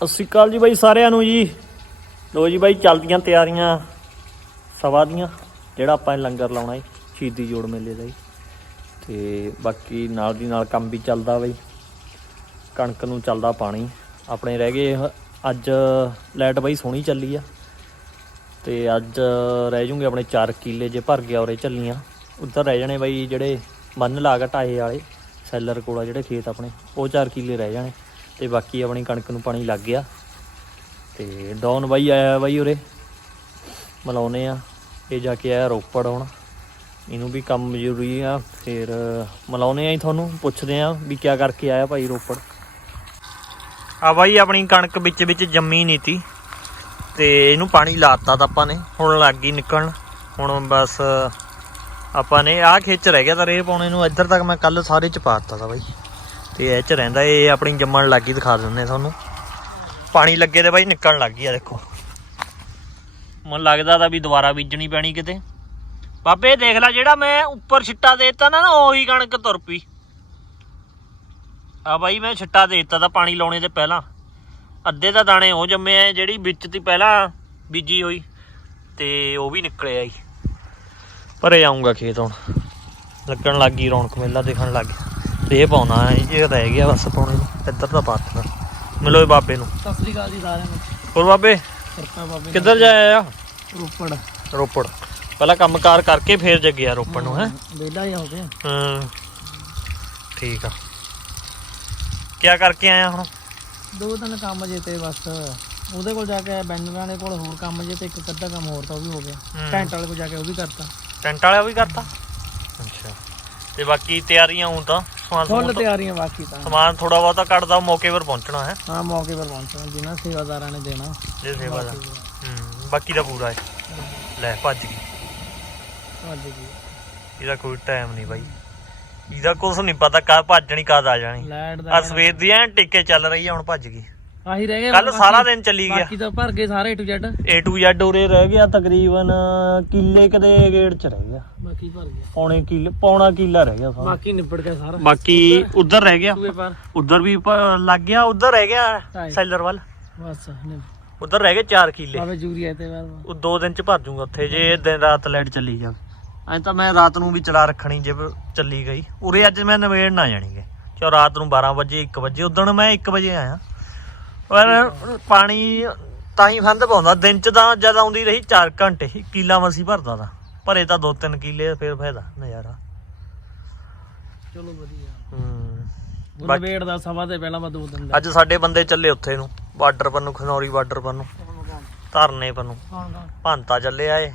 ਸਤਿ ਸ਼੍ਰੀ ਅਕਾਲ ਜੀ ਬਾਈ ਸਾਰਿਆਂ ਨੂੰ ਜੀ। ਲੋ ਜੀ ਬਾਈ ਚੱਲਦੀਆਂ ਤਿਆਰੀਆਂ ਸਵਾ ਦੀਆਂ, ਜਿਹੜਾ ਆਪਾਂ ਲੰਗਰ ਲਾਉਣਾ ਹੈ ਸ਼ਹੀਦੀ ਜੋੜ ਮੇਲੇ ਦਾ ਜੀ। ਤੇ ਬਾਕੀ ਨਾਲ ਦੀ ਨਾਲ ਕੰਮ ਵੀ ਚੱਲਦਾ ਬਾਈ। ਕਣਕ ਨੂੰ ਚੱਲਦਾ ਪਾਣੀ। ਆਪਣੇ ਰਹਿ ਗਏ ਅੱਜ ਲਾਈਟ ਬਾਈ ਸੋਹਣੀ ਚੱਲੀ ਆ। ਤੇ ਅੱਜ ਰਹਿ ਜੂਗੇ ਆਪਣੇ 4 ਕਿੱਲੇ ਜੇ ਭਰ ਗਿਆ ਔਰੇ ਚੱਲੀਆਂ ਉੱਧਰ ਰਹਿ ਜਾਣੇ ਬਾਈ ਜਿਹੜੇ ਬੰਨ ਲਾ ਘਟਾਏ ਵਾਲੇ, ਸੈਲਰ ਕੋਲ ਆ ਜਿਹੜੇ ਖੇਤ ਆਪਣੇ, ਉਹ 4 ਕਿੱਲੇ ਰਹਿ ਜਾਣੇ। ਤੇ ਬਾਕੀ ਆਪਣੀ ਕਣਕ ਨੂੰ ਪਾਣੀ ਲੱਗ ਗਿਆ। ਤੇ ਡਾਊਨ ਬਾਈ ਆਇਆ ਬਾਈ ਉਰੇ ਮਲਾਉਨੇ ਆ। ਇਹ ਜਾ ਕੇ ਆਇਆ ਰੋਪੜ ਹੁਣ। ਇਹਨੂੰ ਵੀ ਕੰਮ ਜ਼ਰੂਰੀ ਆ, ਫਿਰ ਮਲਾਉਨੇ ਆ ਹੀ ਤੁਹਾਨੂੰ, ਪੁੱਛਦੇ ਆ ਵੀ ਕਿਆ ਕਰਕੇ ਆਇਆ ਭਾਈ ਰੋਪੜ। ਆ ਬਾਈ ਆਪਣੀ ਕਣਕ ਵਿੱਚ ਵਿੱਚ ਜੰਮੀ ਨਹੀਂ ਤੀ, ਤੇ ਇਹਨੂੰ ਪਾਣੀ ਲਾਤਾ ਤਾਂ ਆਪਾਂ ਨੇ, ਹੁਣ ਲੱਗ ਗਈ ਨਿਕਲਣ। ਹੁਣ ਬਸ ਆਪਾਂ ਨੇ ਆਹ ਖੇਚ ਰਹਿ ਗਿਆ ਤਾਂ ਰੇ ਪਾਉਣੇ ਨੂੰ, ਇੱਧਰ ਤੱਕ ਮੈਂ ਕੱਲ ਸਾਰੇ ਚ ਪਾਤਾ ਤਾ ਬਾਈ। ਤੇ ਇਹ ਚ ਰਹਿੰਦਾ, ਇਹ ਆਪਣੀ ਜੰਮਣ ਲੱਗ ਗਈ ਦਿਖਾ ਦਿੰਦੇ ਤੁਹਾਨੂੰ। ਪਾਣੀ ਲੱਗੇ ਤੇ ਬਾਈ ਨਿਕਲਣ ਲੱਗ ਗਈ ਆ, ਦੇਖੋ। ਮਨ ਲੱਗਦਾ ਤਾਂ ਵੀ ਦੁਬਾਰਾ ਬੀਜਣੀ ਪੈਣੀ ਕਿਤੇ। ਬਾਬੇ, ਦੇਖ ਲੈ ਜਿਹੜਾ ਮੈਂ ਉੱਪਰ ਛਿੱਟਾ ਦੇਤਾ ਨਾ ਨਾ ਉਹੀ ਕਣਕ ਤੁਰ ਪਈ। ਆ ਬਾਈ, ਮੈਂ ਛਿੱਟਾ ਦੇਤਾ ਤਾਂ ਪਾਣੀ ਲਾਉਣੇ ਤੇ ਪਹਿਲਾਂ। ਅੱਧੇ ਤਾਂ ਦਾਣੇ ਉਹ ਜੰਮੇ ਆ, ਜਿਹੜੀ ਵਿੱਚ ਤੀ ਪਹਿਲਾਂ ਬੀਜੀ ਹੋਈ, ਤੇ ਉਹ ਵੀ ਨਿਕਲਿਆ ਆਈ ਭਰੇ ਆਉਂਗਾ ਖੇਤ ਹੁਣ। ਲੱਗਣ ਲੱਗ ਗਈ ਰੌਣਕ, ਮੇਲਾ ਦੇਖਣ ਲੱਗ ਗਿਆ। ਇਹ ਪਾਉਣਾ ਹੈ ਇਹ ਰਹਿ ਗਿਆ ਬਸ ਪਾਉਣੇ ਨੂੰ ਇੱਧਰ ਦਾ ਪਾਤਨਾ ਮਿਲੋ ਇਹ ਬਾਬੇ ਨੂੰ। ਸਤਿ ਸ੍ਰੀ ਅਕਾਲ ਜੀ ਸਾਰਿਆਂ ਨੂੰ। ਹੋਰ ਬਾਬੇ? ਕਿਰਪਾ ਬਾਬੇ ਕਿੱਧਰ ਜਾਇਆ ਆ? ਰੋਪੜ। ਰੋਪੜ। ਪਹਿਲਾਂ ਕੰਮਕਾਰ ਕਰਕੇ ਫੇਰ ਜੱਗਿਆ ਰੋਪੜ ਨੂੰ ਹੈ? ਵਿਹਲਾ ਹੀ ਹੋ ਗਿਆ। ਹਾਂ। ਠੀਕ ਆ। ਕਿਆ ਕਰਕੇ ਆਇਆ ਹੁਣ? ਦੋ ਤਿੰਨ ਕੰਮ ਜੇ ਤੇ ਬਸ। ਉਹਦੇ ਕੋਲ ਜਾ ਕੇ ਬੈਂਡਰਾਂ ਦੇ ਕੋਲ ਹੋਰ ਕੰਮ ਜੇ ਤੇ ਇੱਕ ਅੱਧਾ ਕੰਮ ਹੋਰ ਤਾਂ ਉਹ ਵੀ ਹੋ ਗਿਆ। ਟੈਂਟ ਵਾਲੇ ਕੋਲ ਜਾ ਕੇ ਉਹ ਵੀ ਕਰਤਾ। ਟੈਂਟ ਵਾਲਾ ਵੀ ਕਰਤਾ? ਅੱਛਾ। ਤੇ ਬਾਕੀ ਤਿਆਰੀਆਂ ਹੁਣ ਤਾਂ? ਸਮਾਨ ਫੁੱਲ ਸਮੂਨ ਤਿਆਰੀਆਂ ਬਾਕੀ ਤਾਂ। ਸਮਾਨ ਥੋੜਾ ਬਹੁਤਾ ਕੱਢਦਾ ਮੌਕੇ ਪਰ ਪਹੁੰਚਣਾ ਹੈ। ਹਾਂ ਮੌਕੇ ਪਰ ਪਹੁੰਚਣਾ ਜਿਨ੍ਹਾਂ ਸੇਵਾਦਾਰਾਂ ਨੇ ਦੇਣਾ। ਜੇ ਸੇਵਾ ਦਾ ਹੂੰ ਬਾਕੀ ਦਾ ਪੂਰਾ ਹੈ। ਲੈ ਭੱਜ ਗਈ। ਅੱਜ ਕੀ ਇਹਦਾ ਕੋਈ ਟਾਈਮ ਨਹੀਂ ਬਾਈ। ਇਹਦਾ ਕੁਝ ਨਹੀਂ ਪਤਾ ਕਾ ਭੱਜਣੀ ਕਦ ਆ ਜਾਣੀ। ਦਾ ਆ ਸਵੇਰ ਦੀ ਐ ਟਿੱਕੇ ਚੱਲ ਰਹੀ ਆ ਹੁਣ ਭੱਜ ਗਈ। ਆਹੀ ਰਹਿ ਗਿਆ ਕੱਲ ਸਾਰਾ ਦਿਨ ਚੱਲੀ ਗਿਆ। ਬਾਕੀ ਤਾਂ ਭਰ ਗਏ ਸਾਰੇ A to Z A to Z ਉਰੇ ਰਹਿ ਗਿਆ ਤਕਰੀਬਨ ਕਿੱਲੇ ਕਦੇ ਗੇੜ ਚ ਰਹਿ ਗਿਆ। ਬਾਕੀ ਭਰ ਗਿਆ? ਪੌਣੇ ਕਿੱਲੇ ਪੌਣਾ ਕਿੱਲਾ ਰਹਿ ਗਿਆ ਸਾਰਾ। ਬਾਕੀ ਨਿਬੜ ਗਿਆ ਸਾਰਾ। ਬਾਕੀ ਉਧਰ ਰਹਿ ਗਿਆ। ਪਰ। ਉਧਰ ਵੀ ਪ- ਲੱਗ ਗਿਆ ਉਧਰ ਰਹਿ ਗਿਆ ਢਾਈ। ਸੈਲਰ ਵੱਲ। ਬਸ ਉਧਰ ਰਹਿ ਗਏ 4 ਕਿੱਲੇ। ਆਵੇ ਜੂਰੀਆ ਤੇ ਉਹ ਦੋ ਦਿਨ ਚ ਭਰ ਜੂਗਾ ਉੱਥੇ ਜੇ ਦਿਨ ਰਾਤ ਲਾਈਟ ਚੱਲੀ ਜਾਵੇ। ਐਂ ਤਾਂ ਮੈਂ ਰਾਤ ਨੂੰ ਵੀ ਚਲਾ ਰੱਖਣੀ ਜੇ ਚੱਲੀ ਗਈ। ਉਰੇ ਅੱਜ ਮੈਂ ਨਵੇੜ ਨਾ ਜਾਣੀਗੇ ਚੋ ਰਾਤ ਨੂੰ 12 ਵਜੇ 1 ਵਜੇ। ਉਦੋਂ ਮੈਂ 1 ਵਜੇ ਆਇਆ। ਪਰ ਪਾਣੀ ਤਾਂ ਹੀ ਫੰਦ ਪਾਉਂਦਾ। ਦਿਨ ਚ ਤਾਂ ਜਦ ਆਉਂਦੀ ਰਹੀ 4 ਘੰਟੇ ਕਿੱਲਾ ਮਸੀ ਭਰਦਾ ਤਾਂ। ਭਰੇ ਤਾਂ 2-3 ਕਿੱਲੇ ਫੇਰ ਫਾਇਦਾ ਨਜ਼ਾਰਾ। ਚਲੋ ਵਧੀਆ। ਹੂੰ। ਬਾਕੀ- ਦਾ ਸਵਾ ਤੇ ਪਹਿਲਾਂ ਮੈਂ ਦੋ ਦਿਨ ਦਾ ਅੱਜ ਸਾਡੇ ਬੰਦੇ ਚੱਲੇ ਉੱਥੇ ਨੂੰ ਬਾਰਡਰ ਪਰ ਨੂੰ ਖਨੌਰੀ ਬਾਰਡਰ ਪਰ ਨੂੰ। ਧਰਨੇ ਪਰ ਨੂੰ। ਭੰਤਾ ਚੱਲਿਆ ਏ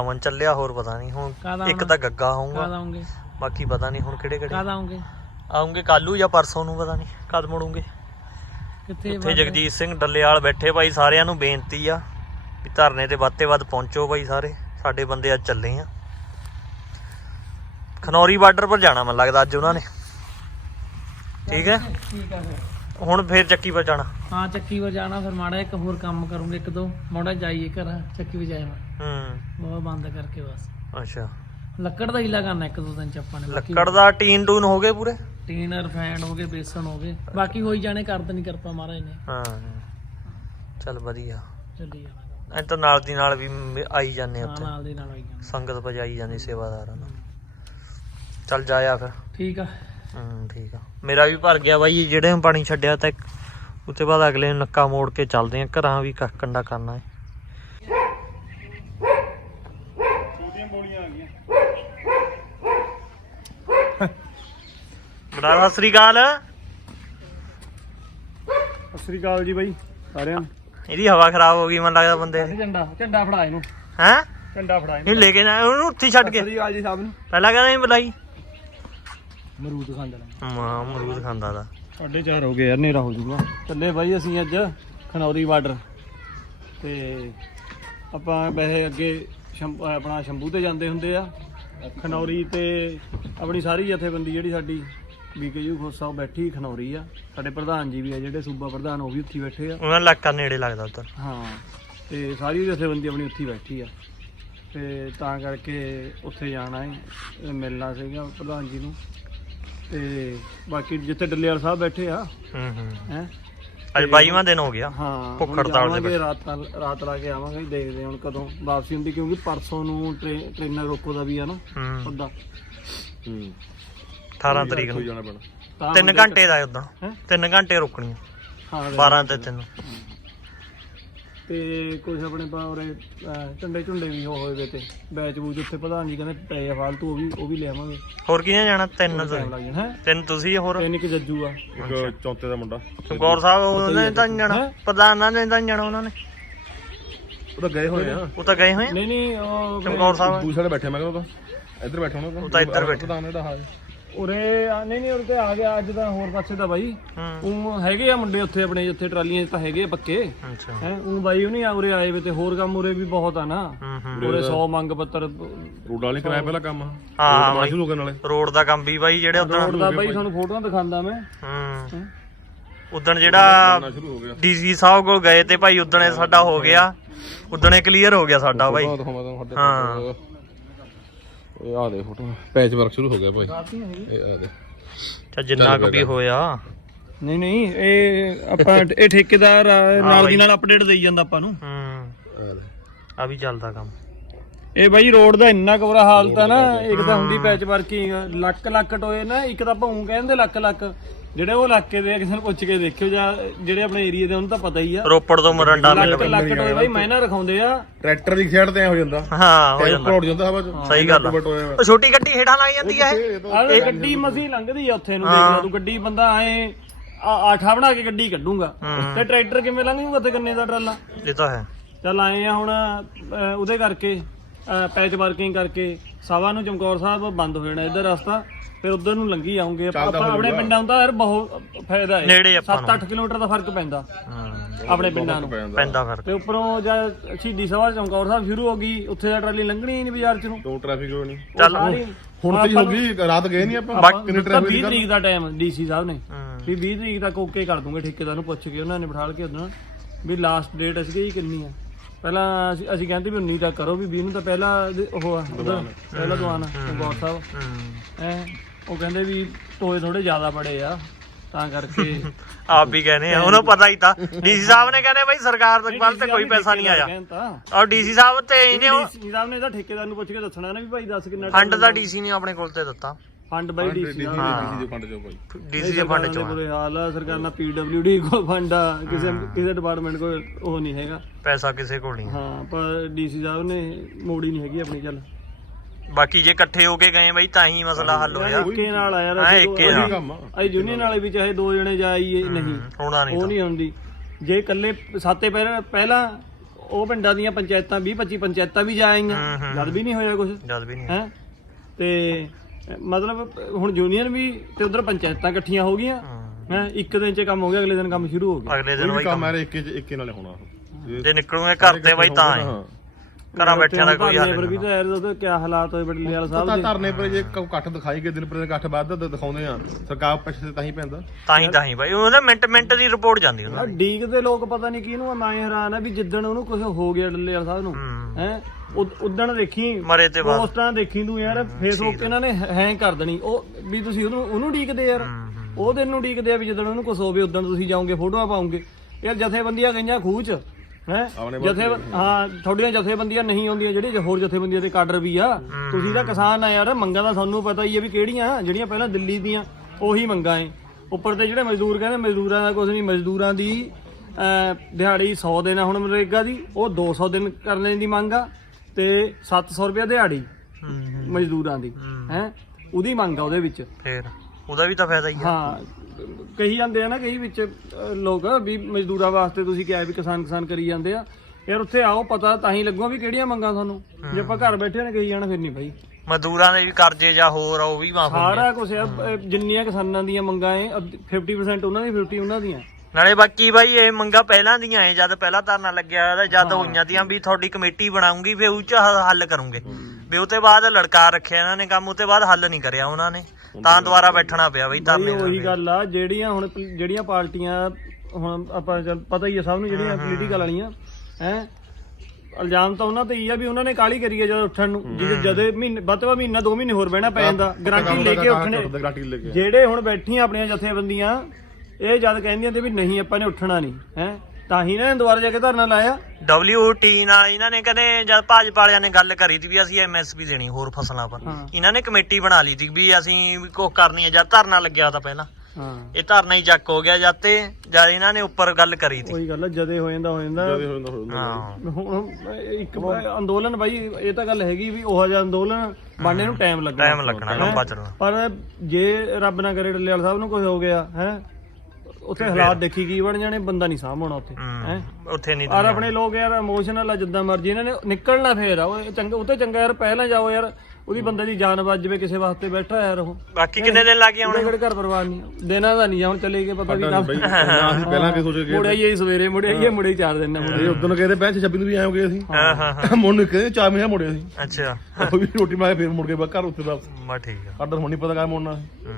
ਅਮਨ ਚੱਲਿਆ ਹੋਰ ਪਤਾ ਨਹੀਂ ਹੁਣ ਕਾਹਦਾ ਇੱਕ? ਤਾਂ ਗੱਗਾ ਹੋਊਗਾ। ਆਉਂਗੇ ਬਾਕੀ ਪਤਾ ਨਹੀਂ ਹੁਣ ਕਿਹੜੇ ਕਿਹੜੇ ਕਦ ਆਉਂਗੇ ਆਉਂਗੇ ਕੱਲੂ ਜਾਂ ਪਰਸੋਂ ਨੂੰ ਪਤਾ ਨਹੀਂ ਕਦ ਮੁੜੂਗੇ। ਕਿੱਥੇ ਉੱਥੇ ਜਗਜੀਤ ਸਿੰਘ ਡੱਲੇਵਾਲ ਬੈਠੇ ਭਾਈ ਸਾਰਿਆਂ ਨੂੰ ਬੇਨਤੀ ਆ ਵੀ ਧਰਨੇ ਤੇ ਵੱਧ ਤੇ ਵੱਧ ਪਹੁੰਚੋ ਭਾਈ ਸਾਰੇ। ਸਾਡੇ ਬੰਦੇ ਅੱਜ ਚੱਲੇ ਆ। ਖਨੌਰੀ ਬਾਰਡਰ ਪਰ ਜਾਣਾ ਮੈਨੂੰ ਲੱਗਦਾ ਅੱਜ ਉਹਨਾਂ ਨੇ। ਠੀਕ ਹੈ? ਠੀਕ ਆ ਫਿਰ। ਹੁਣ ਫੇਰ ਚੱਕੀ ਪਰ ਜਾਣਾ। ਹਾਂ ਚੱਕੀ ਵਰ ਜਾਣਾ ਫਿਰ ਮਾੜਾ ਇੱਕ ਹੋਰ ਕੰਮ ਕਰੂੰਗੇ ਇੱਕ ਦੋ। ਮਾੜਾ ਜਾਈਏ ਘਰ ਚੱਕੀ ਜਾਏ ਮੈਂ। ਹੂੰ। ਬਾਬਾ ਬੰਦ ਕਰਕੇ ਬਸ। ਅੱਛਾ। ਲੱਕੜ ਦਾ ਹੀਲਾ ਕਰਨਾ ਇੱਕ ਦੋ ਦਿਨ ਚ ਆਪਾਂ ਨੇ ਬਾਕੀ ਲੱਕੜ ਦਾ ਟੀਨ ਟੂਨ ਹੋ ਗਏ ਪੂਰੇ? ਟੀਨ ਰਿਫਾਈਂਡ ਹੋ ਗਏ ਬੇਸਨ ਹੋ ਗਏ। ਬਾਕੀ ਹੋਈ ਜਾਣੇ ਕਰਦ ਨਹੀਂ ਕਰਪਾ ਮਹਾਰਾਜ ਨੇ। ਹਾਂ। ਚੱਲ ਵਧੀਆ। ਚੱਲੀ ਜਾਣਾ ਐ ਤਾਂ ਨਾਲ ਦੀ ਨਾਲ ਵੀ ਮ- ਆਈ ਜਾਂਦੇ ਹਾਂ ਉੱਥੇ। ਨਾਲ ਦੀ ਨਾਲ ਹੋਈ ਜਾਣਾ ਸੰਗਤ ਵਜਾਈ ਜਾਂਦੀ ਸੇਵਾਦਾਰਾਂ ਨੂੰ ਚੱਲ ਜਾਇਆ ਫਿਰ। ਠੀਕ ਆ। ਹੂੰ ਠੀਕ ਆ। ਮੇਰਾ ਵੀ ਭਰ ਗਿਆ ਬਾਈ ਜਿਹੜੇ ਨੂੰ ਪਾਣੀ ਛੱਡਿਆ ਤਾਂ ਉੱਤੇ ਬਾਅਦ ਅਗਲੇ ਨੂੰ ਨੱਕਾ ਮੋੜ ਕੇ ਚੱਲਦੇ ਆ। ਘਰਾਂ ਵੀ ਕੱਖ ਕੰਡਾ ਕਰਨਾ ਹੈ ਬੜਾ ਸਤਿ ਸ੍ਰੀ ਅਕਾਲ। ਸਤਿ ਸ੍ਰੀ ਅਕਾਲ ਜੀ ਬਾਈ ਸਾਰਿਆਂ ਨੂੰ। ਇਹਦੀ ਹਵਾ ਖਰਾਬ ਹੋ ਗਈ ਮਨ ਲੱਗਦਾ ਬੰਦੇ ਦੀ। ਝੰਡਾ ਝੰਡਾ ਫੜਾ ਇਹਨੂੰ। ਹੈ? ਝੰਡਾ ਫੜਾਏ ਇਹ ਲੈ ਕੇ ਜਾ ਉਹਨੂੰ ਉੱਥੇ ਹੀ ਛੱਡ ਸਤਿ ਕੇ ਸ੍ਰੀ ਅਕਾਲ ਜੀ ਸਭ ਨੂੰ। ਪਹਿਲਾਂ ਕਹਿੰਦਾ ਨਹੀਂ ਬੁਲਾਈ। ਮਰੂਦ ਖਾਂਦਾ ਲੈ ਮਾਂ ਅਮਰੂਦ ਖਾਂਦਾ ਦਾ ਸਾਢੇ ਚਾਰ ਹੋ ਗਏ ਯਾਰ ਹਨੇਰਾ ਹੋ ਜੂਗਾ ਚੱਲੇ ਬਾਈ ਅਸੀਂ ਅੱਜ ਖਨੌਰੀ ਬਾਰਡਰ। ਤੇ ਆਪਾਂ ਵੈਸੇ ਅੱਗੇ ਸ਼ੰਭ- ਆਪਣਾ ਸ਼ੰਭੂ ਤੇ ਜਾਂਦੇ ਹੁੰਦੇ ਆ। ਖਨੌਰੀ ਤੇ ਆਪਣੀ ਸਾਰੀ ਜਥੇਬੰਦੀ ਜਿਹੜੀ ਸਾਡੀ ਬੀਕੇਯੂ ਖੋਸਾ ਉਹ ਬੈਠੀ ਖਨੌਰੀ ਆ। ਸਾਡੇ ਪ੍ਰਧਾਨ ਜੀ ਵੀ ਆ ਜਿਹੜੇ ਸੂਬਾ ਪ੍ਰਧਾਨ ਉਹ ਵੀ ਉੱਥੇ ਬੈਠੇ ਆ। ਉਹਨਾਂ ਦਾ ਇਲਾਕਾ ਨੇੜੇ ਲੱਗਦਾ ਉੱਧਰ। ਹਾਂ ਤੇ ਸਾਰੀ ਜਥੇਬੰਦੀ ਆਪਣੀ ਉੱਥੇ ਬੈਠੀ ਆ। ਤੇ ਤਾਂ ਕਰਕੇ ਉੱਥੇ ਜਾਣਾ ਹੈ ਮਿਲਣਾ ਸੀਗਾ ਪ੍ਰਧਾਨ ਜੀ ਨੂੰ। ਤੇ ਬਾਕੀ ਜਿੱਥੇ ਡੱਲੇਵਾਲ ਸਾਹਿਬ ਬੈਠੇ ਆ ਹੂੰ ਹੂੰ। ਹੈ? ਅੱਜ 22ਵਾਂ ਦਿਨ ਹੋ ਗਿਆ। ਹਾਂ ਭੁੱਖ ਹੜਤਾਲ ਦੇ ਜਾਵਾਂਗੇ, ਰਾਤ ਰਾਤ ਲਾ ਕੇ ਆਵਾਂਗੇ ਦੇਖਦੇ ਹਾਂ ਹੁਣ ਕਦੋਂ ਵਾਪਸੀ ਹੁੰਦੀ ਕਿਉਂਕਿ ਪਰਸੋਂ ਨੂੰ ਟ੍ਰੇ- ਟ੍ਰੇਨਰ ਰੋਕੋ ਦਾ ਵੀ ਆ ਨਾ ਹੂੰ। ਉਹਦਾ ਹੂੰ। 18 ਤਰੀਕ ਨੂੰ। ਜਾਣਾ ਪੈਣਾ। ਤਾਂ 3 ਘੰਟੇ ਦਾ ਉਦੋਂ ਹੈਂ? 3 ਘੰਟੇ ਰੁਕਣੀ ਹਾਂ 12 ਤੇ 3 ਤੇ ਕੁਝ ਆਪਣੇ ਪਾਵਰੇ ਝੰਡੇ ਝੁੰਡੇ ਵੀ ਹੋ ਹੋਏ ਵੇ ਤੇ। ਬੈਚ ਬੂਚ ਉੱਥੇ ਪ੍ਰਧਾਨ ਜੀ ਕਹਿੰਦੇ ਪਏ ਆ ਫਾਲਤੂ ਉਹ ਵੀ ਉਹ ਵੀ ਲਿਆਵਾਂਗੇ। ਹੋਰ ਕਿਹਨੇ ਜਾਣਾ? ਤਿੰਨ ਤਿੰਨ ਤੁਸੀਂ ਹੋਰ? ਤਿੰਨ ਕਿ ਜੱਜੂ ਆ। ਇੱਕ ਚੌਥੇ ਦਾ ਮੁੰਡਾ। ਚਮਕੌਰ ਸਾਹਿਬ ਉਹਨਾਂ ਤਾਂ ਜਾਣਾ? ਪ੍ਰਧਾਨਾਂ ਨੇ ਤਾਂ ਜਾਣਾ ਉਹਨਾਂ ਨੇ। ਉਹ ਤਾਂ ਗਏ ਹੋਏ ਆ। ਉਹ ਤਾਂ ਗਏ ਹੋਏ ਨਹੀਂ ਨਹੀਂ ਉਹ ਚਮਕੌਰ ਸਾਹਿਬ ਦੂਸਰੇ ਬੈਠੇ ਮੈਂ ਕਹਿੰਦਾ ਉਹ ਤਾਂ ਇੱਧਰ ਬੈਠਾ ਉਹਨਾਂ ਉਹ ਤਾਂ। ਇੱਧਰ ਬੈਠੇ। ਪ੍ਰਧਾਨ ਇਹਦਾ ਹਾਲ ਉਰੇ ਆ- ਨਹੀਂ ਨਹੀਂ ਉਰੇ ਤੇ ਆ ਗਿਆ ਅੱਜ ਤਾਂ ਹੋਰ ਪਾਸੇ ਦਾ ਬਾਈ। ਹੂੰ। ਉਹ ਹੈਗੇ ਆ ਮੁੰਡੇ ਉੱਥੇ ਆਪਣੇ ਜਿੱਥੇ ਟਰਾਲੀਆਂ 'ਚ ਤਾਂ ਹੈਗੇ ਆ ਪੱਕੇ। ਅੱਛਾ। ਹੈ ਉਹ ਬਾਈ ਉਹ ਨਹੀਂ ਆ ਉਰੇ ਆਏ ਵੇ ਤੇ ਹੋਰ ਕੰਮ ਉਰੇ ਵੀ ਬਹੁਤ ਆ ਨਾ। ਹੂੰ ਹੂੰ। ਉਰੇ 100 ਮੰਗ ਪੱਤਰ। ਰੋਡ ਵਾਲੇ ਕਰਾਇਆ ਪਹਿਲਾਂ ਕੰਮ ਹਾਂ ਹਾਂ ਮਾਸ਼ੂ ਲੋਕਾਂ ਨਾਲੇ। ਰੋਡ ਦਾ ਕੰਮ ਵੀ ਬਾਈ ਜਿਹੜੇ ਉਦੋਂ ਰੋਡ ਦਾ ਬਾਈ ਤੁਹਾਨੂੰ ਫੋਟੋਆਂ ਦਿਖਾਉਂਦਾ ਮੈਂ। ਹੂੰ। ਉਦੋਂ ਜਿਹੜਾ ਨਾ ਸ਼ੁਰੂ ਹੋ ਗਿਆ। ਡੀਸੀ ਸਾਹਿਬ ਕੋਲ ਗਏ ਤੇ ਭਾਈ ਉਦੋਂ ਇਹ ਸਾਡਾ ਹੋ ਗਿਆ। ਉਦੋਂ ਇਹ ਕਲੀਅਰ ਹੋ ਗਿਆ ਸਾਡਾ ਤੁਹਾਨੂੰ ਸਾਡੇ ਹਾਂ। ਇਹ ਆ ਦੇ ਫੋਟੋ। ਪੈਚ ਵਰਕ ਸ਼ੁਰੂ ਹੋ ਗਿਆ ਭਾਈ। ਇਹ ਆ ਦੇ ਚਾ ਜਿੰਨਾ ਕੁ ਵੀ ਹੋਇਆ। ਨਹੀਂ ਨਹੀਂ ਇਹ ਆਪਾਂ ਇਹ ਠੇਕੇਦਾਰ ਆ, ਨਾਲ ਦੀ ਨਾਲ ਅਪਡੇਟ ਦੇਈ ਜਾਂਦਾ ਆਪਾਂ ਨੂੰ। ਹੂੰ। ਆ ਦੇ ਆ ਵੀ ਚੱਲਦਾ ਕੰਮ। ਇਹ ਬਾਈ ਰੋਡ ਦਾ ਇੰਨਾ ਕਬਰਾ ਹਾਲਤ ਆ ਨਾ ਇੱਕ ਤਾਂ ਹੁੰਦੀ ਪੈਚ ਵਰਕਿੰਗ ਲੱਕ ਲੱਕ ਟੋਏ ਨਾ ਇੱਕ ਤਾਂ ਭੌਂ ਕਹਿੰਦੇ ਲੱਕ ਲੱਕ ਜਿਹੜੇ ਉਹ ਇਲਾਕੇ ਦੇ ਆ ਕਿਸੇ ਨੂੰ ਪੁੱਛ ਕੇ ਦੇਖਿਓ ਜਾਂ ਜਿਹੜੇ ਆਪਣੇ ਏਰੀਆ ਦੇ ਉਹਨੂੰ ਤਾਂ ਪਤਾ ਹੀ ਆ। ਰੋਪੜ ਤੋਂ ਮਰੰਡਾ ਮਿਲ ਲੱਕ ਲੱਕ ਟੋਏ ਬਾਈ ਮੈਨਾ ਰਖਾਉਂਦੇ ਆ। ਟਰੈਕਟਰ ਦੀ ਖੇਡ ਤੇ ਐ ਹੋ ਜਾਂਦਾ। ਹਾਂ ਹੋ ਜਾਂਦਾ। ਪੜੋੜ ਜਾਂਦਾ ਹਵਾ ਚ। ਸਹੀ ਗੱਲ ਆ। ਉਹ ਛੋਟੀ ਗੱਡੀ ਹੇਠਾਂ ਲੱਗ ਜਾਂਦੀ ਆ ਇਹ। ਆਹ ਗੱਡੀ ਮਸੀ ਲੰਘਦੀ ਆ ਉੱਥੇ ਨੂੰ ਦੇਖ ਲੈ ਤੂੰ ਗੱਡੀ ਬੰਦਾ ਐ ਆਠਾ ਬਣਾ ਕੇ ਗੱਡੀ ਕੱਢੂਗਾ। ਤੇ ਟਰੈਕਟਰ ਕਿਵੇਂ ਲੰਘੂਗਾ ਤੇ ਕੰਨੇ ਦਾ ਟਰਾਲਾ? ਇਹ ਤਾਂ ਹੈ। ਚੱਲ ਆਏ ਆ ਹੁਣ ਅਹ, ਉਹਦੇ ਕਰਕੇ ਪੈਚ ਵਰਕਿੰਗ ਕਰਕੇ ਸਵਾ ਨੂੰ ਚਮਕੌਰ ਸਾਹਿਬ ਬੰਦ ਹੋ ਜਾਣਾ ਇੱਧਰ ਰਸਤਾ। ਫਿਰ ਉਧਰ ਨੂੰ ਲੰਘੀ ਆਉਂਗੇ ਆਪਾਂ ਆਪਣੇ ਪਿੰਡਾਂ ਹੁੰਦਾ ਯਾਰ ਬਹੁਤ ਫਾਇਦਾ ਹੈ ਨੇੜੇ ਆਪਾਂ 7-8 ਕਿਲੋਮੀਟਰ ਦਾ ਫ਼ਰਕ ਪੈਂਦਾ। ਆਪਣੇ ਪਿੰਡਾਂ ਨੂੰ। ਪੈਂਦਾ। ਫਿਰ ਤੇ ਉੱਪਰੋਂ ਜਦ ਸ਼ਹੀਦੀ ਸਭਾ ਚਮਕੌਰ ਸਾਹਿਬ ਸ਼ੁਰੂ ਹੋ ਗਈ ਉੱਥੇ ਦਾ ਟਰਾਲੀ ਲੰਘਣੀ ਹੀ ਨਹੀਂ ਬਾਜ਼ਾਰ ਚ ਨੂੰ ਦੋ ਟ੍ਰੈਫਿਕ ਹੋਣੀ। ਚੱਲ ਹੁਣ ਤੇ ਹੋ ਗਈ ਰਾਤ ਗਏ ਨਹੀਂ ਆਪਾਂ। ਕਿੰਨੇ ਤਾਂ 20 ਟ੍ਰੈਫਿਕ ਤਰੀਕ ਦਾ ਟਾਈਮ ਡੀਸੀ ਸਾਹਿਬ ਨੇ। ਵੀ 20 ਤਰੀਕ ਤੱਕ ਓਕੇ ਕਰ ਦੂੰਗੇ ਠੇਕੇਦਾਰ ਨੂੰ ਪੁੱਛ ਕੇ ਉਹਨਾਂ ਨੇ ਬਿਠਾਲ ਕੇ ਉਦੋਂ ਵੀ ਲਾਸਟ ਡੇਟ ਅਸੀਂ ਜੀ ਕਿੰਨੀ ਆ। ਪਹਿਲਾਂ ਅਸੀਂ- ਅਸੀਂ ਕਹਿੰਦੇ ਵੀ 19 ਤੱਕ ਕਰੋ ਵੀ 20 ਨੂੰ ਤਾਂ ਪਹਿਲਾ ਉਹ ਆ ਪਹਿਲਾ ਦੁਆਨ ਚਮਕੌਰ ਸਾਹਿਬ। ਹੈ। ਉਹ ਕਹਿੰਦੇ ਵੀ ਟੋਏ ਥੋੜੇ ਜ਼ਿਆਦਾ ਬੜੇ ਆ ਤਾਂ ਕਰਕੇ ਆਪ ਵੀ ਕਹਿੰਦੇ ਆ ਉਹਨੂੰ ਪਤਾ ਹੀ ਤਾਂ। ਡੀਸੀ ਸਾਹਿਬ ਨੇ ਕਹਿੰਦੇ ਬਾਈ ਸਰਕਾਰ ਦੇ ਵੱਲ ਤੇ ਕੋਈ ਪੈਸਾ ਨਹੀਂ ਆਇਆ। ਔਰ ਡੀਸੀ ਸਾਹਿਬ ਤੇ ਇਹਨੇ ਉਹ ਡੀਸੀ ਸਾਹਿਬ ਨੇ ਤਾਂ ਠੇਕੇਦਾਰ ਨੂੰ ਪੁੱਛ ਕੇ ਦੱਸਣਾ ਨਾ ਵੀ ਭਾਈ ਦੱਸ ਕਿੰਨਾ ਫੰਡ ਦਾ ਡੀਸੀ ਨੇ ਆਪਣੇ ਕੋਲ ਤੇ ਦਿੱਤਾ। ਫੰਡ ਬਾਈ ਡੀਸੀ ਡੀਸੀ ਦੇ। ਫੰਡ ਚੋਂ ਭਾਈ ਡੀਸੀ ਦੇ ਫੰਡ ਚੋਂ ਬੁਰੇ ਹਾਲ ਆ ਸਰਕਾਰ ਨਾਲ ਪੀਡਬਲਯੂਡੀ ਕੋਲ ਫੰਡ ਆ ਕਿਸੇ ਕਿਸੇ ਡਿਪਾਰਟਮੈਂਟ ਕੋਲ ਉਹ ਨਹੀਂ ਹੈਗਾ। ਪੈਸਾ ਕਿਸੇ ਕੋਲ ਨਹੀਂ। ਹਾਂ ਪਰ ਡੀਸੀ ਸਾਹਿਬ ਨੇ ਮੋੜੀ ਨਹੀਂ ਹੈਗੀ ਆਪਣੀ ਚੱਲ ਬਾਕੀ ਜੇ ਇਕੱਠੇ ਹੋ ਕੇ ਗਏ ਬਾਈ ਤਾਂ ਹੀ ਮਸਲਾ ਹੱਲ ਹੋਇਆ। ਇੱਕੇ ਨਾਲ ਆ ਯਾਰ ਹਾਂ ਅਸੀਂ ਇੱਕੇ ਨਾਲ। ਕੰਮ ਆ ਅਸੀਂ ਯੂਨੀਅਨ ਵਾਲੇ ਵੀ ਚਾਹੇ ਦੋ ਜਣੇ ਜਾਈਏ ਨਹੀਂ। ਹੋਣਾ ਨਹੀਂ ਉਹ ਨਹੀਂ ਹੁੰਦੀ ਜੇ ਇਕੱਲੇ ਸਾਤੇ ਪਹਿਲਾਂ ਪਹਿਲਾਂ ਉਹ ਪਿੰਡਾਂ ਦੀਆਂ ਪੰਚਾਇਤਾਂ 20 25 ਪੰਚਾਇਤਾਂ ਵੀ ਜਾਏਗੀਆਂ ਹੂੰ, ਹੂੰ। ਜਦ ਵੀ ਨਹੀਂ ਹੋਇਆ ਕੁਝ ਜਦ ਵੀ ਨਹੀਂ ਹੈ? ਤੇ ਮਤਲਬ ਹੁਣ ਯੂਨੀਅਨ ਵੀ ਤੇ ਉਧਰ ਪੰਚਾਇਤਾਂ ਇਕੱਠੀਆਂ ਹੋ ਗਈਆਂ। ਹੂੰ। ਹੈ? ਇੱਕ ਦਿਨ ਚ ਕੰਮ ਹੋ ਗਿਆ ਅਗਲੇ ਦਿਨ ਕੰਮ ਸ਼ੁਰੂ ਹੋ ਗਿਆ। ਅਗਲੇ ਕੋਈ ਦਿਨ ਵੀ ਬਾਈ ਕੰਮ ਆ ਰਿਹਾ ਇੱਕੇ ਚ ਇੱਕੇ ਨਾਲੇ ਹੋਣਾ। ਜੇ ਨਿਕਲੂਗੇ ਘਰ ਤੇ ਬਾਈ ਤਾਂ ਹੀ। ਹਾਂ। ਘਰਾਂ ਬੈਠਿਆਂ ਦਾ ਕੋਈ ਹੱਲ ਪਰ ਵੀ ਨਹੀਂ ਤਾਂ ਯਾਰ ਉਹਦਾ ਕੀ ਹਾਲਾਤ ਹੋਏ ਬਟਲੇ ਵਾਲਾ ਸਾਹਿਬ ਤਾਂ ਧਰਨੇ ਪਰ ਜੇ ਇਕੱਠ ਦਿਖਾਈ ਗਏ ਦਿਨ ਪਰ ਇਕੱਠ ਵੱਧ ਦਿਖਾਉਂਦੇ ਆ। ਸਰਕਾਰ ਪਿੱਛੇ ਤੇ ਤਾਂ ਹੀ ਪੈਂਦਾ। ਤਾਂ ਹੀ ਤਾਂ ਹੀ ਬਾਈ। ਉਹਦਾ ਮਿੰਟ ਮਿੰਟ ਦੀ ਰਿਪੋਰਟ ਜਾਂਦੀ ਉਹਨਾਂ ਆ ਦੀ ਡੀਕ ਦੇ ਲੋਕ ਪਤਾ ਨਹੀਂ ਕਿਹਨੂੰ ਆ ਮੈਂ ਹੈਰਾਨ ਆ ਵੀ ਜਿੱਦਣ ਉਹਨੂੰ ਕੁਝ ਹੋ ਗਿਆ ਡੱਲੇ ਵਾਲਾ ਸਾਹਿਬ ਨੂੰ। ਹੂੰ। ਉਦਣ ਦੇਖੀ ਮਰੇ ਤੇ ਬਾਅਦ। ਪੋਸਟਾਂ ਦੇਖੀ ਤੂੰ ਯਾਰ ਫੇਸਬੁੱਕ ਇਹਨਾਂ ਨੇ ਹੈਂਗ ਕਰ ਦੇਣੀ। ਉਹ ਵੀ ਤੁਸੀਂ ਉਹਨੂੰ ਉਹਨੂੰ ਡੀਕਦੇ ਯਾਰ। ਉਹ ਦਿਨ ਨੂੰ ਡੀਕਦੇ ਆ ਵੀ ਜਦੋਂ ਉਹਨੂੰ ਕੁਝ ਹੋਵੇ ਉਦੋਂ ਤੁਸੀਂ ਜਾਓਗੇ ਫੋਟੋਆਂ ਪਾਉਂਗੇ ਯਾਰ ਜਥੇਬੰਦੀਆਂ ਗਈਆਂ ਖੂਹ ਚ। ਹੈ? ਜਥੇ ਹਾਂ ਤੁਹਾਡੀਆਂ ਜਥੇਬੰਦੀਆਂ ਨਹੀਂ ਆਉਂਦੀਆਂ ਜਿਹੜੇ ਹੋਰ ਜਥੇਬੰਦੀਆਂ ਦੇ ਕਾਡਰ ਵੀ ਆ। ਤੁਸੀਂ ਤਾਂ ਕਿਸਾਨ ਆ ਯਾਰ ਮੰਗਾਂ ਦਾ ਤੁਹਾਨੂੰ ਪਤਾ ਹੀ ਆ ਵੀ ਕਿਹੜੀਆਂ ਜਿਹੜੀਆਂ ਪਹਿਲਾਂ ਦਿੱਲੀ ਦੀਆਂ ਉਹੀ ਮੰਗਾਂ ਏ ਉੱਪਰ ਤੇ ਜਿਹੜੇ ਮਜ਼ਦੂਰ ਕਹਿੰਦੇ ਮਜ਼ਦੂਰਾਂ ਦਾ ਕੁਝ ਨਹੀਂ ਮਜ਼ਦੂਰਾਂ ਦੀ ਦਿਹਾੜੀ 100 ਦਿਨ ਆ ਹੁਣ ਮਨਰੇਗਾ ਦੀ ਉਹ 200 ਦਿਨ ਕਰਨੇ ਦੀ ਮੰਗ ਆ ਤੇ 700 ਰੁਪਏ ਦਿਹਾੜੀ। ਮਜ਼ਦੂਰਾਂ ਦੀ ਹੈ? ਉਹਦੀ ਮੰਗ ਆ ਉਹਦੇ ਵਿੱਚ। ਫੇਰ ਉਹਦਾ ਵੀ ਤਾਂ ਫਾਇਦਾ ਹੀ ਆ। ਹਾਂ ਕਹੀ ਜਾਂਦੇ ਆ ਨਾ ਕਈ ਵਿੱਚ ਅਹ, ਲੋਕ ਵੀ ਮਜ਼ਦੂਰਾਂ ਵਾਸਤੇ ਤੁਸੀਂ ਕਿਹਾ ਵੀ ਕਿਸਾਨ ਕਿਸਾਨ ਕਰੀ ਜਾਂਦੇ ਆ। ਯਾਰ ਉੱਥੇ ਆਓ ਪਤਾ ਤਾਂ ਹੀ ਲੱਗੂਗਾ ਵੀ ਕਿਹੜੀਆਂ ਮੰਗਾਂ ਤੁਹਾਨੂੰ। ਜੇ ਆਪਾਂ ਘਰ ਬੈਠੇ ਨੇ ਕਹੀ ਜਾਣਾ ਫਿਰ ਨਹੀਂ ਭਾਈ। ਮਜ਼ਦੂਰਾਂ ਦੇ ਵੀ ਕਰਜ਼ੇ ਜਾਂ ਹੋਰ ਆ ਉਹ ਵੀ ਮਾਫ ਸਾਰਾ ਕੁਝ ਜਿੰਨੀਆਂ ਕਿਸਾਨਾਂ ਦੀਆਂ ਮੰਗਾਂ ਅੱਧ- 50% ਉਹਨਾਂ ਦੀ 50 ਉਹਨਾਂ ਦੀਆਂ। ਨਾਲੇ ਬਾਕੀ ਬਾਈ ਇਹ ਮੰਗਾ ਪਹਿਲਾਂ ਦੀਆਂ ਐ ਜਦ ਪਹਿਲਾਂ ਧਰਨਾ ਲੱਗਿਆ ਤਾਂ ਜਦ ਹੋਈਆਂ ਦੀਆਂ ਵੀ ਤੁਹਾਡੀ ਕਮੇਟੀ ਬਣਾਉਂਗੀ ਫੇ ਉਹ ਚ ਹ- ਹੱਲ ਕਰੂੰਗੇ। ਵੀ ਉਹ ਤੋਂ ਬਾਅਦ ਲੜਕਾ ਰੱਖਿਆ ਇਹਨਾਂ ਨੇ ਕੰਮ ਉਹ ਤੋਂ ਬਾਅਦ ਹੱਲ ਨਹੀਂ ਕਰਿਆ ਉਹਨਾਂ ਨੇ। ਤਾਂ ਦੁਬਾਰਾ ਬੈਠਣਾ। ਪਿਆ ਬਈ ਧਰਨੇ ਉਹੀ ਗੱਲ ਆ ਜਿਹੜੀਆਂ ਹੁਣ ਪ- ਜਿਹੜੀਆਂ ਪਾਰਟੀਆਂ ਹੁਣ ਆਪਾਂ ਚੱਲ ਪਤਾ ਹੀ ਆ ਸਭ ਨੂੰ ਜਿਹੜੀਆਂ ਪੋਲੀਟੀਕਲ ਵਾਲੀਆਂ ਹੈ? ਇਲਜ਼ਾਮ ਤਾਂ ਉਹਨਾਂ ਤੇ ਹੀ ਆ ਵੀ ਉਹਨਾਂ ਨੇ ਕਾਲੀ ਕਰੀ ਆ ਜਦੋਂ ਉੱਠਣ ਨੂੰ ਜਿਹਦੇ ਜਦੇ ਮਹੀਨੇ ਵੱਧ ਤੋਂ ਵੱਧ ਮਹੀਨਾ ਦੋ ਮਹੀਨੇ ਹੋਰ ਬਹਿਣਾ ਪੈ ਜਾਂਦਾ ਗਾਰੰਟੀ ਲੈ ਕੇ ਉੱਠਣੇ। ਗਾਰੰਟੀ ਲੈ ਕੇ। ਜਿਹੜੇ ਹੁਣ ਬੈਠੀਆਂ ਆਪਣੀਆਂ ਜਥੇਬੰਦੀਆਂ ਇਹ ਜਦ ਕਹਿੰਦੀਆਂ ਤੇ ਵੀ ਨਹੀਂ ਆਪਾਂ ਨੇ ਉੱਠਣਾ ਨਹੀਂ ਹੈ? ਤਾਂ ਹੀ ਨਾ ਦੁਬਾਰਾ ਜਾ ਕੇ ਧਰਨਾ ਲਾਇਆ। WT ਨਾਲ ਇਹਨਾਂ ਨੇ ਕਦੇ ਜਦ ਭਾਜਪਾ ਵਾਲਿਆਂ ਨੇ ਗੱਲ ਕਰੀ ਸੀ ਵੀ ਅਸੀਂ ਐਮਐਸਪੀ ਦੇਣੀ ਹੋਰ ਫਸਲਾਂ ਪਰ। ਹਾਂ। ਇਹਨਾਂ ਨੇ ਕਮੇਟੀ ਬਣਾ ਲਈ ਸੀ ਵੀ ਅਸੀਂ ਵੀ ਕਰਨੀ ਹੈ ਜਦ ਧਰਨਾ ਲੱਗਿਆ ਤਾਂ ਪਹਿਲਾਂ। ਹਾਂ। ਇਹ ਧਰਨਾ ਹੀ ਚੱਕ ਹੋ ਗਿਆ ਜਦ ਤੇ ਜਦ ਇਹਨਾਂ ਨੇ ਉੱਪਰ ਗੱਲ ਕਰੀ ਸੀ। ਉਹੀ ਗੱਲ ਆ, ਜਦੇ ਹੋ ਜਾਂਦਾ ਹੋ ਜਾਂਦਾ। ਜਦੇ ਹੋ ਜਾਂਦਾ ਹੋ ਜਾਂਦਾ। ਹਾਂ। ਹੁਣ ਇੱਕ ਅੰਦੋਲਨ ਬਾਈ ਇਹ ਤਾਂ ਗੱਲ ਹੈਗੀ ਵੀ ਉਹ ਜਿਹਾ ਅੰਦੋਲਨ ਬਣਨੇ ਨੂੰ ਟਾਈਮ ਲੱਗਣਾ। ਟਾਈਮ ਲੱਗਣਾ ਲੰਬਾ ਚੱਲਣਾ। ਪਰ ਜੇ ਰੱਬ ਨਾ ਕਰੇ ਡੱਲੇਵਾਲ ਸਾਹਿਬ ਨੂੰ ਕੁਝ ਹੋ ਗਿਆ ਹੈ? ਉੱਥੇ ਹਾਲਾਤ ਦੇਖੀ ਕੀ ਬਣ ਜਾਣੇ ਬੰਦਾ ਨਹੀਂ ਸਾਂਭਣਾ ਉੱਥੇ ਹੈ ਉੱਥੇ ਨਹੀਂ ਔਰ ਆਪਣੇ ਲੋਕ ਯਾਰ ਇਮੋਸ਼ਨਲ ਆ ਜਿੱਦਾਂ ਮਰਜ਼ੀ ਇਹਨਾਂ ਨੇ ਨਿਕਲਣਾ ਫੇਰ ਆ ਉਹ ਚੰਗਾ ਉੱਤੇ ਚੰਗਾ ਯਾਰ ਪਹਿਲਾਂ ਜਾਓ ਯਾਰ ਉਹਦੀ ਬੰਦੇ ਦੀ ਜਾਨ ਬਚ ਜਾਵੇ ਕਿਸੇ ਵਾਸਤੇ ਬੈਠਾ ਯਾਰ ਉਹ। ਬਾਕੀ ਕਿੰਨੇ ਦਿਨ ਲੱਗ ਹੁਣ ਕਿਹੜੇ ਘਰ ਪਰਿਵਾਰ ਨਹੀਂ ਦੇਣਾ ਦਾ ਨਹੀਂ ਆ, ਹੁਣ ਚਲੇ ਗਏ ਪਤਾ ਨਹੀਂ ਕੰਮ ਨਾ ਅਸੀਂ ਪਹਿਲਾਂ ਕਿ ਸੋਚ ਕੇ ਮੁੜਿਆ ਹੀ ਸਵੇਰੇ ਮੁੜਿਆ ਹੀ। ਮੁੜੇ ਚਾਰ ਦਿਨ ਨੇ ਮੁੜੇ। ਉਦੋਂ ਕਹਿੰਦੇ ਬੈਂਚ 26 ਨੂੰ ਵੀ ਆਏ ਹੋ ਗਏ ਅਸੀਂ। ਹਾਂ ਹਾਂ ਹਾਂ। ਮੁੰਨ ਨੂੰ ਕਹਿੰਦੇ ਚਾਰ ਮਹੀਨੇ ਮੁੜੇ ਅਸੀਂ। ਅੱਛਾ। ਉਹ ਵੀ ਰੋਟੀ ਮਾਰ ਫਿਰ ਮੁੜ ਕੇ ਘਰ ਉੱਤੇ ਵਾਪਸ। ਮਾ ਠੀਕ ਆ। ਸਾਡਾ ਹੁਣ ਨਹੀਂ ਪਤਾ ਕਾ ਮੁੜਨਾ ਹੂੰ।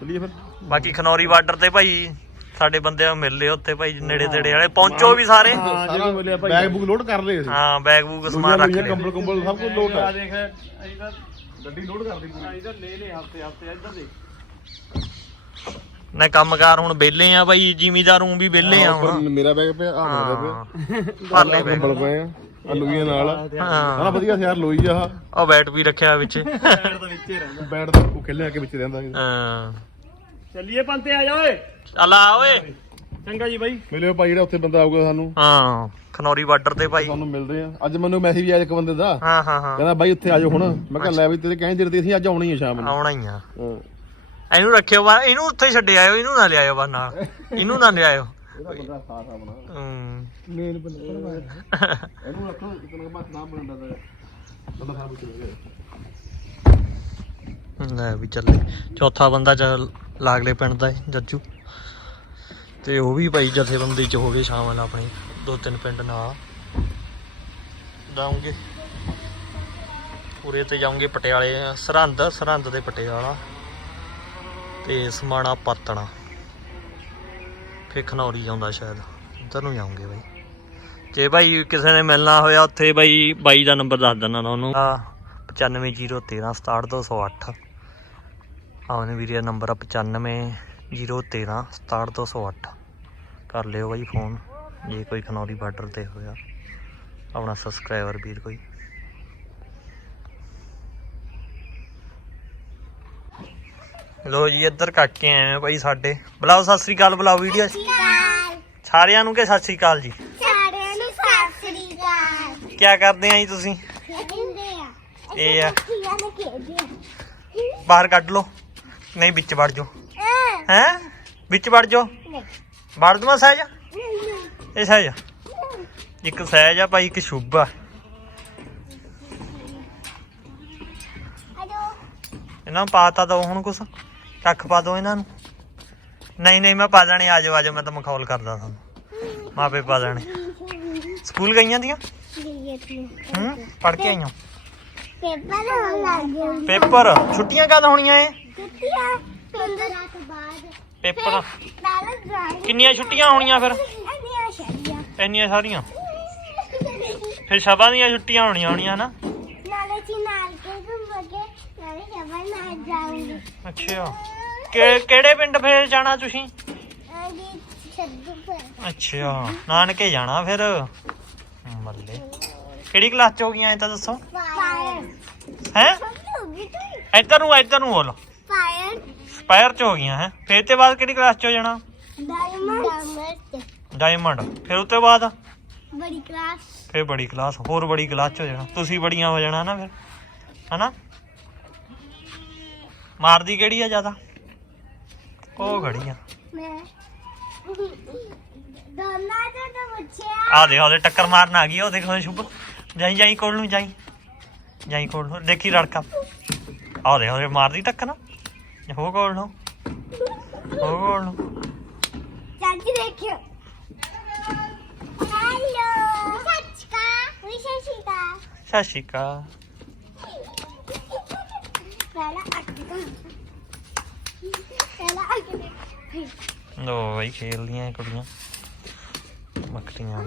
ਚਲੀਏ ਫਿਰ। ਬਾਕੀ ਖਨੌਰੀ ਬਾਰਡਰ ਤੇ ਭਾਈ ਸਾਡੇ ਬੰਦੇ ਨੂੰ ਮਿਲ ਲਿਓ ਉੱਥੇ ਭਾਈ ਨੇੜੇ ਤੇੜੇ ਵਾਲੇ। ਪਹੁੰਚੋ ਵੀ ਸਾਰੇ। ਹਾਂ ਜਿਹੜੇ ਮਿਲਿਆ ਭਾਈ। ਬੈਗ ਬੁੱਕ ਲੋਡ ਕਰ ਲਏ ਅਸੀਂ। ਹਾਂ ਬੈਗ ਬੂਗ ਸਮਾਨ ਰੱਖ ਲਿਓ ਕੰਬਲ ਕੰਬਲ ਸਭ ਕੁਝ ਲੋਡ ਆ ਹੈ ਦੇਖ ਅਸੀਂ ਤਾਂ ਗੱਡੀ ਲੋਡ ਕਰ ਲਈ ਪੂਰੀ। ਇਧਰ ਲੈ ਲੈ ਹਫ਼ਤੇ ਹਫ਼ਤੇ ਇੱਧਰ ਦੇ ਨਾ ਕੰਮਕਾਰ ਹੁਣ ਵਿਹਲੇ ਆ ਭਾਈ ਜ਼ਿਮੀਦਾਰ ਨੂੰ ਵੀ ਵਿਹਲੇ ਆ ਹੁਣ। ਮੇਰਾ ਬੈਗ ਪਿਆ ਆ ਮੇਰਾ ਪਿਆ। ਹਾਂ। ਭਰ ਲੈ ਬੈਗ ਕੰਬਲ ਪਏ ਆ ਆ ਲੁਈਆਂ ਨਾਲ। ਹਾਂ। ਵਧੀਆ ਯਾਰ ਲੋਈ ਆ। ਉਹ ਬੈਟ ਵੀ ਰੱਖਿਆ ਵਿੱਚ। ਪੈਰ ਤਾਂ ਵਿੱਚ ਹੀ ਰਹਿੰਦਾ। ਬੈਠ ਦਾ ਉਹ ਖੇਲੇ ਆ ਕੇ ਵਿੱਚ ਰਹਿੰਦਾ। ਹਾਂ। ਚੱਲੀਏ ਪੰਤੇ ਆ ਜਾ ਓਏ। ਚੱਲ ਆ ਓਏ। ਚੰਗਾ ਜੀ ਬਾਈ। ਮਿਲਿਓ ਭਾਈ ਜਿਹੜਾ ਉੱਥੇ ਬੰਦਾ ਆਊਗਾ ਸਾਨੂੰ। ਹਾਂ ਖਨੌਰੀ ਬਾਰਡਰ ਤੇ ਭਾਈ। ਤੁਹਾਨੂੰ ਮਿਲਦੇ ਆ। ਅੱਜ ਮੈਨੂੰ ਮੈਸੇਜ ਆਇਆ ਇੱਕ ਬੰਦੇ ਦਾ। ਹਾਂ ਹਾਂ ਹਾਂ। ਕਹਿੰਦਾ ਬਾਈ ਉੱਥੇ ਆਜੋ ਹੁਣ। ਮੈਂ ਕਿਹਾ ਲੈ ਵੀ ਤੇਰੇ ਕਹਿਣ ਜਿਹੜੇ ਅਸੀਂ ਅੱਜ ਆਉਣੀ ਆ ਸ਼ਾਮ ਨੂੰ। ਆਉਣਾ ਹੀ ਆ। ਹਾਂ। ਇਹਨੂੰ ਰੱਖਿਓ ਵਾ ਇਹਨੂੰ ਉੱਥੇ ਛੱਡ ਆਇਓ ਇਹਨੂੰ ਨਾ ਲਿਆਇਓ ਬਸ ਨਾਲ। ਇਹਨੂੰ ਨਾ ਲਿਆਇਓ। ਇਹਦਾ ਬੰਦਾ ਸਾਥ ਆਪਣਾ ਹੂੰ। ਮੇਨ ਬੰਦੇ ਇਹਨੂੰ ਰੱਖੋ ਇਤਨਾ ਬਾਤ ਨਾ ਬਣਦਾ ਤਾਂ ਬੰਦਾ ਸਾਰਾ ਪੁੱਛ ਲੇਗਾ ਲੈ ਵੀ ਚੱਲੇ ਚੌਥਾ ਬੰਦਾ ਚ ਲਾਗਲੇ ਪਿੰਡ ਦਾ ਹੈ ਜੱਜੂ। ਤੇ ਉਹ ਵੀ ਭਾਈ ਜਥੇਬੰਦੀ ਚ ਹੋ ਗਏ ਸ਼ਾਮਲ ਆਪਣੀ, ਦੋ ਤਿੰਨ ਪਿੰਡ ਨਾਲ। ਜਾਉਂਗੇ ਪੂਰੇ ਤੇ ਜਾਉਂਗੇ ਪਟਿਆਲੇ, ਸਰਹੰਦ ਸਰਹੰਦ ਦੇ ਪਟਿਆਲਾ। ਤੇ ਸਮਾਣਾ ਪਾਤਣਾ ਫੇ ਖਨੌਰੀ ਜਾਂਦਾ ਸ਼ਾਇਦ ਇੱਧਰ ਨੂੰ ਜਾਉਂਗੇ ਬਾਈ। ਜੇ ਭਾਈ ਕਿਸੇ ਨੇ ਮਿਲਣਾ ਹੋਇਆ, ਉੱਥੇ ਬਾਈ ਬਾਈ ਦਾ ਨੰਬਰ ਦੱਸ ਦਿੰਦਾ ਤੁਹਾਨੂੰ 9501367208 ਆਉਣੇ ਵੀਰੇ ਨੰਬਰ ਆ 9501367208 ਕਰ ਲਿਓ ਬਾਈ ਫੋਨ ਜੇ ਕੋਈ ਖਨੌਰੀ ਬਾਰਡਰ ਤੇ ਹੋਇਆ। ਆਪਣਾ ਸਬਸਕ੍ਰਾਈਬਰ ਵੀਰ ਕੋਈ। ਲੋ ਜੀ ਇੱਧਰ ਕਾਕੇ ਆਏ ਆ ਭਾਈ ਸਾਡੇ। ਬੁਲਾਓ ਸਤਿ ਸ੍ਰੀ ਅਕਾਲ ਬੁਲਾਓ ਵੀਡੀਓ। ਸਾਰਿਆਂ ਨੂੰ ਕਿ ਸਤਿ ਸ੍ਰੀ ਅਕਾਲ ਜੀ? ਸਾਰਿਆਂ ਨੂੰ ਸਤਿ ਸ੍ਰੀ ਅਕਾਲ। ਕੀ ਕਰਦੇ ਆ ਜੀ ਤੁਸੀਂ? ਖੇਡਦੇ ਆ। ਇਹ ਆ। ਬਾਹਰ ਕੱਢ ਲਓ। ਨਹੀਂ ਵਿੱਚ ਵੜ ਜਾਓ। ਹੈ। ਵਿੱਚ ਵੜ ਜਾਓ। ਨਹੀਂ ਵੜ ਦਵਾਂ ਸਹਿਜ? ਇਹ ਸਹਿਜ। ਇੱਕ ਸਹਿਜ ਆ ਭਾਈ ਇੱਕ ਸ਼ੁਭ ਆ। ਇਹਨਾਂ ਨੂੰ ਪਾਤਾ ਦੋ ਹੁਣ ਕੁਛ? ਕੱਖ ਪਾ ਦੋ ਇਹਨਾਂ ਨੂੰ। ਨਹੀਂ ਨਹੀਂ ਮੈਂ ਪਾ ਦੇਣੇ ਆਜੋ ਆਜੋ ਮੈਂ ਤਾਂ ਮਖੌਲ ਕਰਦਾ ਤੁਹਾਨੂੰ। ਮਾਪੇ ਪਾ ਦੇਣੇ। ਸਕੂਲ ਗਈਆਂ ਦੀਆਂ ਹੂੰ? ਪੜ ਕੇ ਆਈਆਂ? ਪੇਪਰ ਹੋਣ ਲੱਗ ਗਏ। ਪੇਪਰ? ਛੁੱਟੀਆਂ ਕਦ ਹੋਣੀਆਂ ਏ ਕਿੱਤੀਆਂ 15 ਤੋਂ ਬਾਅਦ। ਪੇਪਰ? ਨਾਲ ਕਿੰਨੀਆਂ ਛੁੱਟੀਆਂ ਹੋਣੀਆਂ ਫਿਰ? ਇੰਨੀਆਂ ਸਾਰੀਆਂ। ਫਿਰ ਸ਼ਬਾਂ ਦੀਆਂ ਛੁੱਟੀਆਂ ਹੋਣੀਆਂ ਹੋਣੀਆਂ ਨਾ? ਨਾਲੇ ਚੀ ਨਾਲ ਕੇ ਘੁੰਮੋਗੇ ਨਾਲੇ ਸ਼ਬਰ ਨਾਲ ਜਾਉਂਗੇ ਅੱਛਾ। ਕਿ ਕਿਹੜੇ ਪਿੰਡ ਫੇਰ ਜਾਣਾ ਤੁਸੀਂ? ਅਗੀ ਛੱਡੂ ਪਰ ਅੱਛਾ। ਨਾਨਕੇ ਜਾਣਾ ਫਿਰ? ਮੱਲੇ। ਕਿਹੜੀ ਕਲਾਸ ਚ ਹੋ ਗਈਆਂ ਇਹ ਤਾਂ ਦੱਸੋ? ਫਾਇਰ ਹੈ? ਇੱਧਰ ਨੂੰ ਇੱਧਰ ਨੂੰ ਬੋਲ। ਸਪਾਇਰ ਚ ਹੋ ਗਈਆਂ ਹੈ? ਫਿਰ ਤੇ ਬਾਅਦ ਕਿਹੜੀ ਕਲਾਸ ਚ ਹੋ ਜਾਣਾ? ਡਾਇਮੰਡ ਫਿਰ ਉਸ ਤੋਂ ਬਾਅਦ? ਬੜੀ ਕਲਾਸ ਫਿਰ ਬੜੀ ਕਲਾਸ ਹੋਰ ਬੜੀ ਕਲਾਸ ਚ ਹੋ ਜਾਣਾ। ਤੁਸੀਂ ਬੜੀਆਂ ਹੋ ਜਾਣਾ ਨਾ ਫਿਰ? ਹਨਾ? ਮਾਰਦੀ ਕਿਹੜੀ ਆ ਜ਼ਿਆਦਾ? ਉਹ ਖੜੀ ਆ ਮੈਂ। ਦੋਨਾਂ ਤੋਂ ਤਾਂ ਪੁੱਛਿਆ। ਆ ਦੇ ਉਹਦੇ ਟੱਕਰ ਮਾਰਨ ਆ ਗਈ ਉਹ ਦੇਖੋ ਸ਼ੁਭ। ਜਾਈ ਜਾਈ ਕੋਲ ਨੂੰ ਜਾਈ। ਜਾਈ ਕੋਲ ਨੂੰ। ਦੇਖੀ ਲੜਕਾ ਆ ਦੇ ਉਹਦੇ ਮਾਰਦੀ ਟੱਕਰ ਨਾ। ਹੋ ਕੋਲ ਨੂੰ। ਹੋ ਕੋਲ ਨੂੰ। ਚਾਚੀ ਦੇਖਿਓ। ਹੈਲੋ ਸੱਚਕਾ ਵਿਸ਼ੇਸ਼ਿਕਾ ਅਕਾਲ। ਪਹਿਲਾ ਅੱਗੇ ਤੋਂ ਪਹਿਲਾ ਤੋਂ ਲੋ ਬਈ ਖੇਲਦੀਆਂ ਕੁੜੀਆਂ। ਮੱਖੀਆਂ